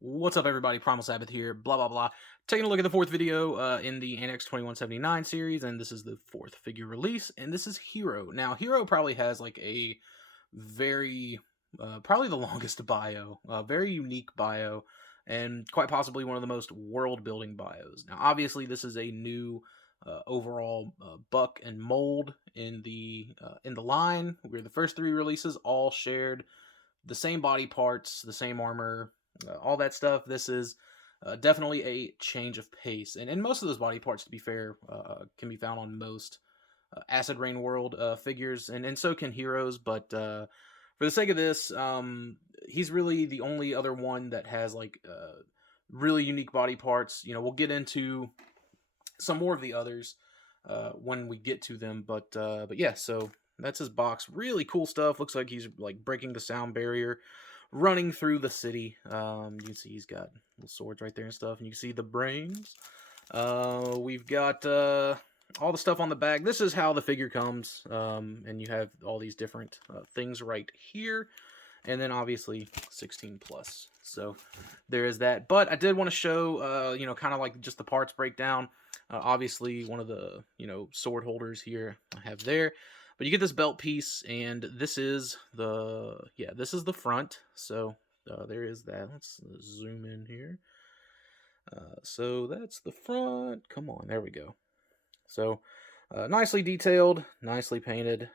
What's up, everybody? Primal Sabbath here, blah, blah, blah. Taking a look at the fourth video in the Annex 2179 series, and this is the fourth figure release, and this is Hiro. Now, Hiro probably has like a very, probably the longest bio, very unique bio, and quite possibly one of the most world-building bios. Now, obviously, this is a new overall buck and mold in the line, where the first three releases all shared the same body parts, the same armor, all that stuff. This is definitely a change of pace, and most of those body parts, to be fair, can be found on most Acid Rain World figures, and so can Heroes. But for the sake of this, he's really the only other one that has like really unique body parts. You know, we'll get into some more of the others when we get to them, but yeah. So that's his box. Really cool stuff. Looks like he's like breaking the sound barrier, running through the city. You can see he's got little swords right there and stuff, and you can see the brains. We've got all the stuff on the back. This is how the figure comes, and you have all these different things right here, and then obviously 16 plus. So there is that. But I did want to show, you know, kind of like just the parts breakdown. Obviously, one of the, you know, sword holders here I have there. But you get this belt piece, and this is the, yeah, this is the front. So there is that. Let's zoom in here. So that's the front. Come on, there we go. So nicely detailed, nicely painted.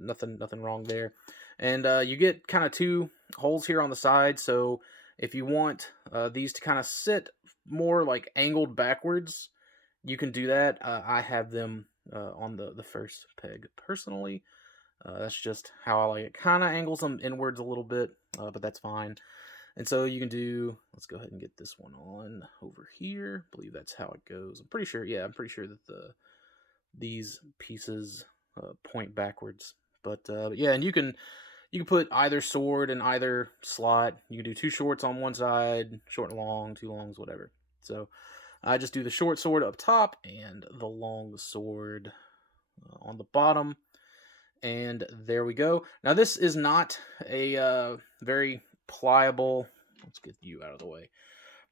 Nothing wrong there. And you get kind of two holes here on the side. So if you want these to kind of sit more like angled backwards, you can do that. I have them on the first peg personally. That's just how I like it. Kind of angles them inwards a little bit, but that's fine. And so you can do, let's go ahead and get this one on over here. I believe that's how it goes. I'm pretty sure, yeah, I'm pretty sure that these pieces point backwards. But yeah, and you can put either sword in either slot. You can do two shorts on one side, short and long, two longs, whatever. So I just do the short sword up top and the long sword on the bottom. And there we go. Now, this is not a very pliable, let's get you out of the way,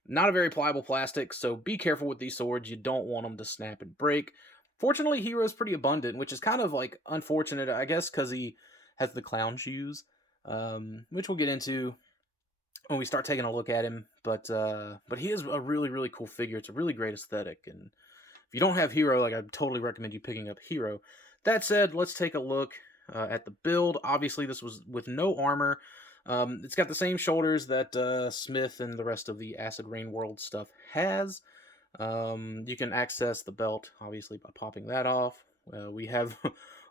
not a very pliable plastic, so be careful with these swords. You don't want them to snap and break. Fortunately, Hiro's pretty abundant, which is kind of like unfortunate, I guess, because he has the clown shoes, which we'll get into when we start taking a look at him. But he is a really cool figure. It's a really great aesthetic, and if you don't have Hiro, like, I totally recommend you picking up Hiro. That said, let's take a look at the build. Obviously, this was with no armor. It's got the same shoulders that Smith and the rest of the Acid Rain World stuff has. You can access the belt, obviously, by popping that off. We have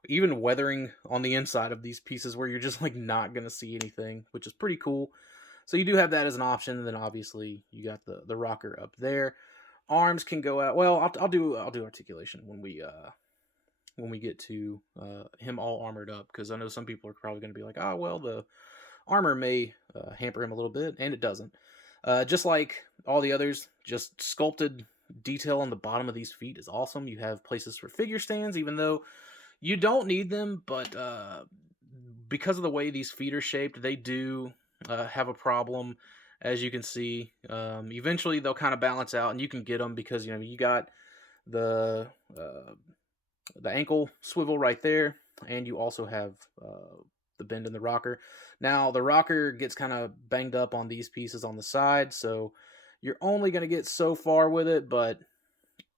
even weathering on the inside of these pieces where you're just like not going to see anything, which is pretty cool. So you do have that as an option. And then obviously you got the rocker up there. Arms can go out. Well, I'll do articulation when we get to him all armored up, because I know some people are probably going to be like, oh, well, the armor may hamper him a little bit, and it doesn't. Just like all the others, just sculpted detail on the bottom of these feet is awesome. You have places for figure stands, even though you don't need them, but because of the way these feet are shaped, they do have a problem. As you can see, eventually they'll kind of balance out, and you can get them because, you know, you got the ankle swivel right there, and you also have the bend in the rocker. Now, the rocker gets kind of banged up on these pieces on the side, so you're only going to get so far with it, but,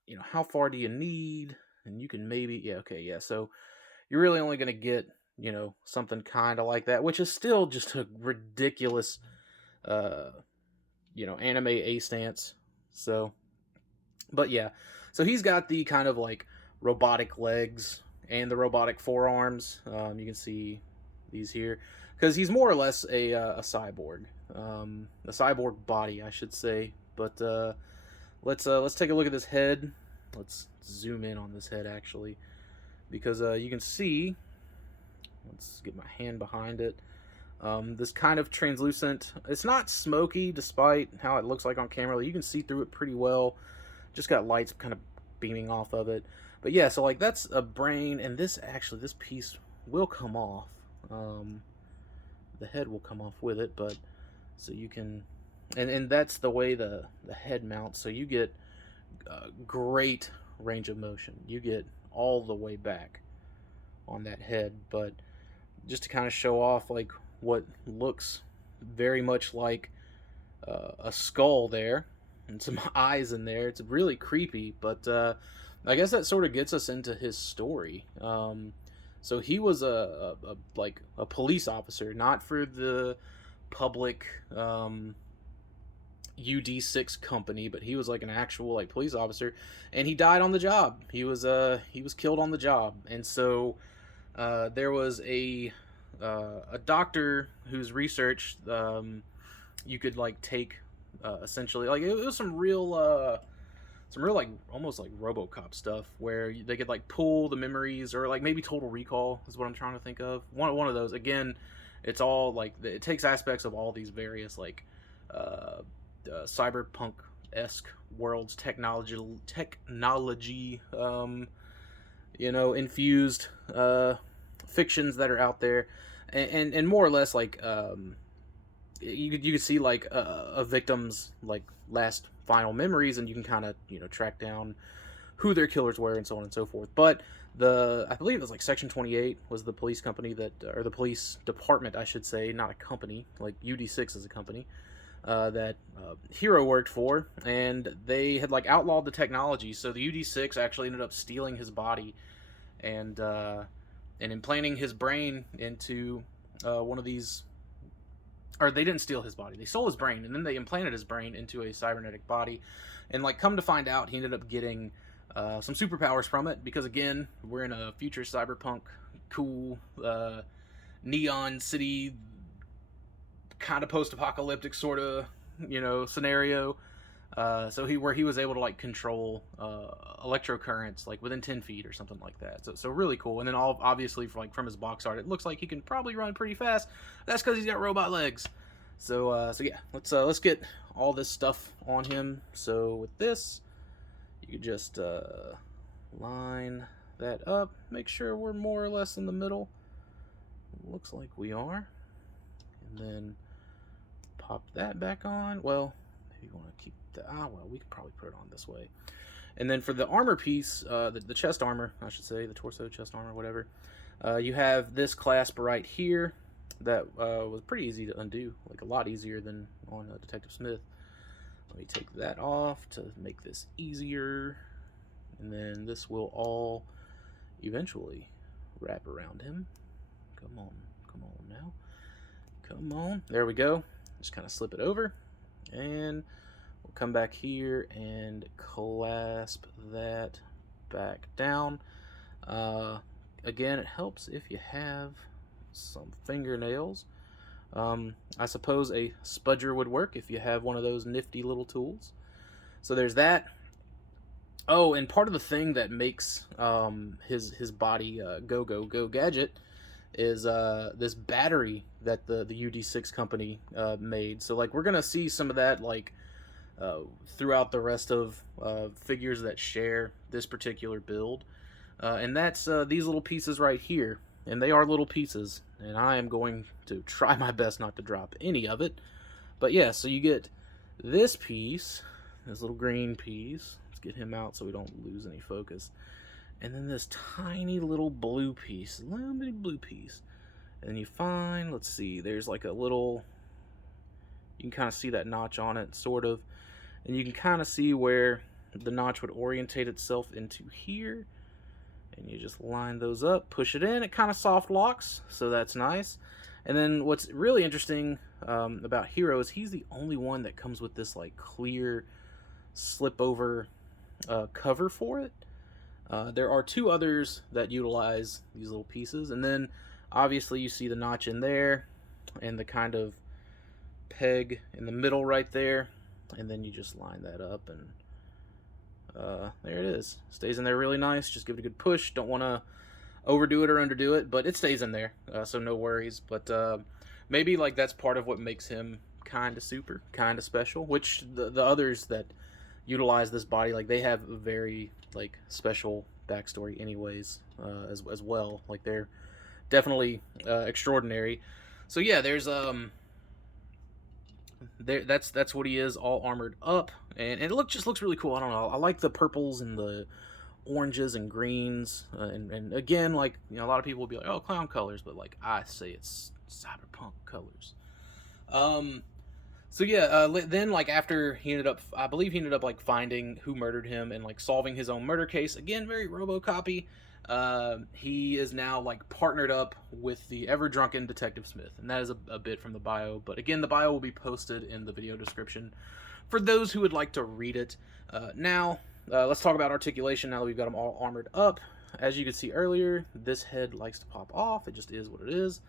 you know, how far do you need? And you can maybe, yeah, okay, yeah, so you're really only going to get, you know, something kind of like that, which is still just a ridiculous, you know, anime A stance. So, but yeah, so he's got the kind of like robotic legs and the robotic forearms. You can see these here, because he's more or less a cyborg, a cyborg body, I should say. But let's take a look at this head. Let's zoom in on this head, actually, because you can see, let's get my hand behind it, this kind of translucent, it's not smoky despite how it looks like on camera. You can see through it pretty well, just got lights kind of beaming off of it. But yeah, so like that's a brain, and this piece will come off. The head will come off with it, but so you can, and that's the way the head mounts. So you get great range of motion. You get all the way back on that head. But just to kind of show off like what looks very much like a skull there and some eyes in there. It's really creepy, but I guess that sort of gets us into his story. So he was like a police officer, not for the public UD6 company, but he was like an actual like police officer, and he died on the job. He was killed on the job, and so there was a doctor whose research you could like take essentially like it was some real like almost like RoboCop stuff where they could like pull the memories, or like maybe Total Recall is what I'm trying to think of. One of those. Again, it's all like it takes aspects of all these various like cyberpunk-esque worlds, technology infused fictions that are out there, and more or less like you could see like a victim's like last final memories, and you can kind of track down who their killers were and so on and so forth. But I believe it was like Section 28 was the police company that, or the police department, I should say, not a company. Like UD6 is a company that Hiro worked for, and they had like outlawed the technology. So the UD6 actually ended up stealing his body and implanting his brain into one of these. Or they didn't steal his body. They stole his brain, and then they implanted his brain into a cybernetic body. And like, come to find out, he ended up getting some superpowers from it, because again, we're in a future cyberpunk, cool, neon city, kind of post-apocalyptic sort of, scenario. So he was able to like control electrocurrents like within 10 feet or something like that. So really cool. And then obviously from his box art, it looks like he can probably run pretty fast. That's because he's got robot legs. So yeah, let's get all this stuff on him. So with this, you could just line that up. Make sure we're more or less in the middle. Looks like we are. And then pop that back on. Well, if you want to keep we could probably put it on this way. And then for the armor piece, the chest armor, I should say, the torso, chest armor, whatever, you have this clasp right here that was pretty easy to undo, like a lot easier than on Detective Smith. Let me take that off to make this easier, and then this will all eventually wrap around him. Come on now. Come on. There we go. Just kind of slip it over, and we'll come back here and clasp that back down. Again, it helps if you have some fingernails. I suppose a spudger would work if you have one of those nifty little tools. So there's that. Oh, and part of the thing that makes his body go gadget is this battery that the UD6 company made. So like, we're gonna see some of that like throughout the rest of figures that share this particular build, and that's these little pieces right here. And they are little pieces, and I am going to try my best not to drop any of it. But yeah, so you get this piece, this little green piece. Let's get him out so we don't lose any focus. And then this tiny little blue piece, a little bitty blue piece. And you find, let's see, there's like a little, you can kind of see that notch on it, sort of. And you can kind of see where the notch would orientate itself into here. And you just line those up, push it in, it kind of soft locks, so that's nice. And then what's really interesting about Hiro is he's the only one that comes with this like clear slip over cover for it. There are two others that utilize these little pieces, and then obviously you see the notch in there and the kind of peg in the middle right there, and then you just line that up, and there it is. Stays in there really nice. Just give it a good push. Don't want to overdo it or underdo it, but it stays in there, so no worries. But maybe like that's part of what makes him kind of super, kind of special, which the others that utilize this body, like, they have a very like special backstory anyways, as well. Like, they're definitely extraordinary. So yeah, there's that's what he is, all armored up, and it just looks really cool. I don't know. I like the purples and the oranges and greens, and again, like, a lot of people will be like, oh, clown colors, but like I say, it's cyberpunk colors. So yeah, then like after he ended up, I believe he ended up like finding who murdered him and like solving his own murder case. Again, very RoboCopy. He is now like partnered up with the ever drunken Detective Smith, and that is a bit from the bio. But again, the bio will be posted in the video description for those who would like to read it. Now, let's talk about articulation. Now that we've got them all armored up, as you could see earlier, this head likes to pop off. It just is what it is.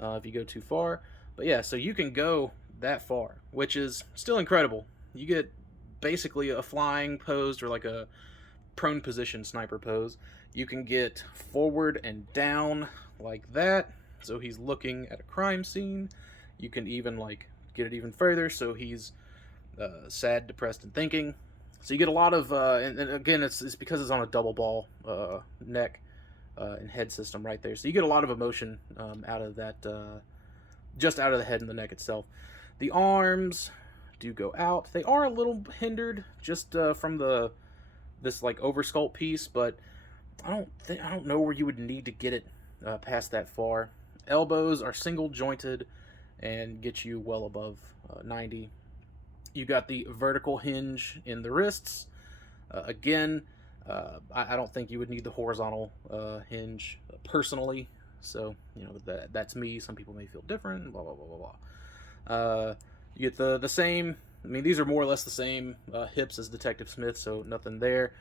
If you go too far, but yeah, so you can go that far, which is still incredible. You get basically a flying posed or like a prone position sniper pose. You can get forward and down like that, so he's looking at a crime scene. You can even like get it even further, so he's sad, depressed, and thinking. So you get a lot of and again, it's because it's on a double ball neck and head system right there, so you get a lot of emotion out of that, just out of the head and the neck itself. The arms do go out. They are a little hindered just from this like oversculpt piece, but I don't know where you would need to get it past that far. Elbows are single jointed and get you well above 90. You got the vertical hinge in the wrists. Again, I don't think you would need the horizontal hinge personally. So, that's me. Some people may feel different, blah, blah, blah, blah, blah. You get the same, I mean, these are more or less the same hips as Detective Smith, so nothing there.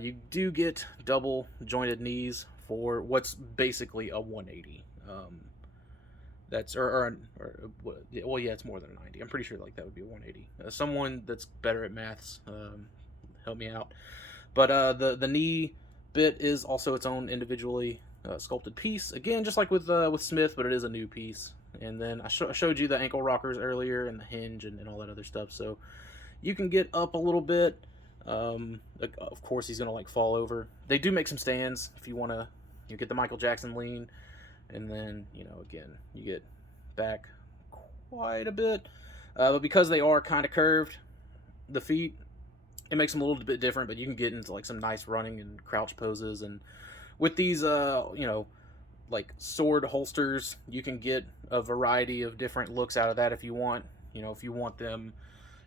You do get double jointed knees for what's basically a 180. Well, yeah, it's more than a 90. I'm pretty sure like that would be a 180. Someone that's better at maths, help me out. But the knee bit is also its own individually sculpted piece. Again, just like with Smith, but it is a new piece. And then I showed you the ankle rockers earlier and the hinge and all that other stuff. So you can get up a little bit. Of course, he's going to like fall over. They do make some stands if you want to get the Michael Jackson lean. And then, again, you get back quite a bit. But because they are kind of curved, the feet, it makes them a little bit different. But you can get into like some nice running and crouch poses. And with these, like sword holsters, you can get a variety of different looks out of that if you want. If you want them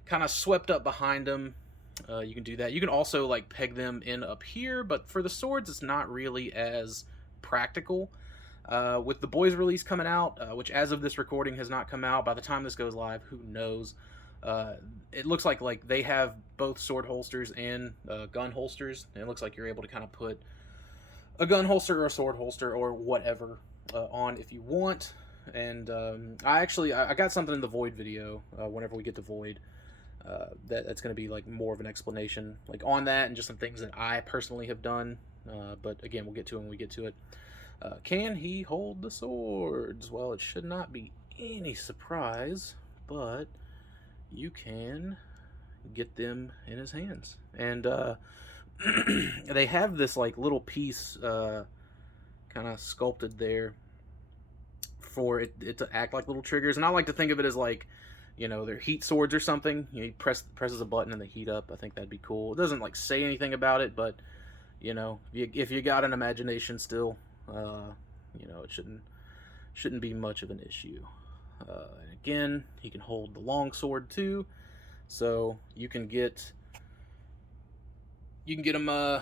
kind of swept up behind them, you can do that. You can also like peg them in up here, but for the swords, it's not really as practical. With the boys release coming out, which as of this recording has not come out. By the time this goes live, who knows? It looks like they have both sword holsters and gun holsters, and it looks like you're able to kind of put a gun holster or a sword holster or whatever on if you want. And I got something in the Void video whenever we get to Void that's going to be like more of an explanation like on that and just some things that I personally have done. But again, we'll get to it when we get to it. Can he hold the swords? Well, it should not be any surprise, but you can get them in his hands. And they have this like little piece kind of sculpted there for it to act like little triggers, and I like to think of it as like, they're heat swords or something. He presses a button and they heat up. I think that'd be cool. It doesn't like say anything about it, but if you got an imagination still, it shouldn't be much of an issue. And again, he can hold the long sword too, so you can get him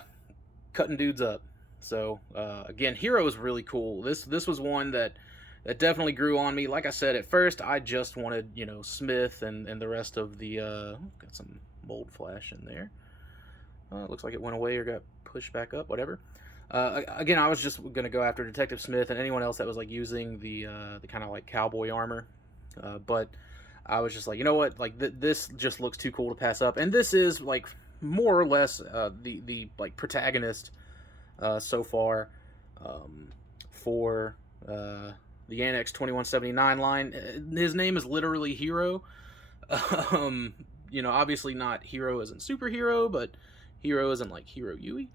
cutting dudes up. So again, Hiro is really cool. This was one that definitely grew on me. Like I said, at first I just wanted Smith and the rest of the got some mold flash in there. It looks like it went away or got pushed back up. Whatever. Again, I was just gonna go after Detective Smith and anyone else that was like using the kind of like cowboy armor, but I was just like, what, like this just looks too cool to pass up. And this is like more or less the like protagonist so far for the Annex 2179 line. His name is literally Hiro. Obviously not Hiro isn't superhero, but Hiro isn't like Hiro Yui.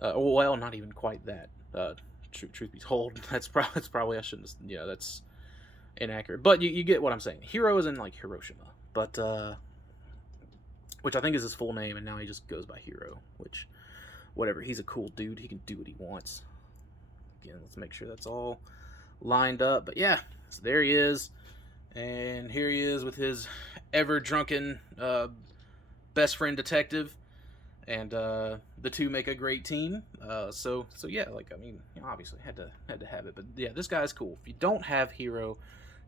Well, not even quite that. Truth be told, that's probably I shouldn't. That's inaccurate. But you get what I'm saying. Hiro isn't like Hiroshima. but which I think is his full name, and now he just goes by Hiro, which, whatever, he's a cool dude, he can do what he wants. Again, let's make sure that's all lined up, but yeah, so there he is, and here he is with his ever-drunken best friend detective, and the two make a great team. So yeah, like, I mean, you know, obviously had to have it, but yeah, this guy's cool. If you don't have Hiro,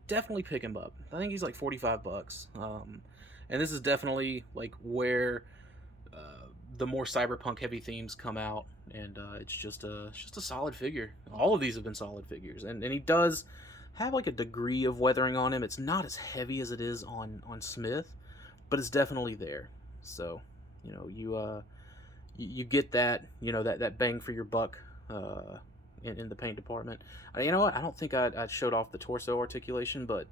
definitely pick him up. I think he's like $45. And this is definitely like where the more cyberpunk heavy themes come out, and it's just a solid figure. All of these have been solid figures, and he does have like a degree of weathering on him. It's not as heavy as it is on Smith, but it's definitely there. So, you know, you get that, you know, that bang for your buck in the paint department. You know what? I don't think I showed off the torso articulation, but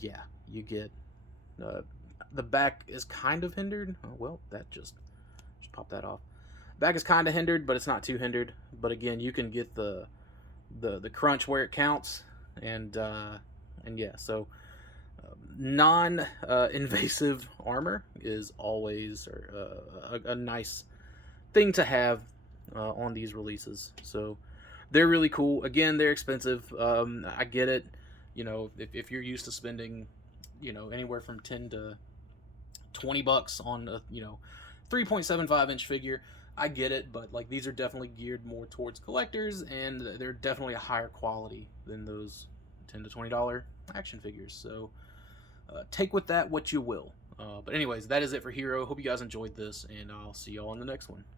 yeah, you get the back is kind of hindered. Oh, well, that just pop that off. Back is kind of hindered, but it's not too hindered. But again, you can get the crunch where it counts, and yeah, so non-invasive armor is always a nice thing to have on these releases. So they're really cool. Again, they're expensive. I get it. You know, if you're used to spending, you know, anywhere from $10 to $20 on a, you know, 3.75 inch figure, I get it. But like, these are definitely geared more towards collectors, and they're definitely a higher quality than those $10 to $20 action figures. So take with that what you will. But anyways, that is it for Hiro. Hope you guys enjoyed this, and I'll see y'all in the next one.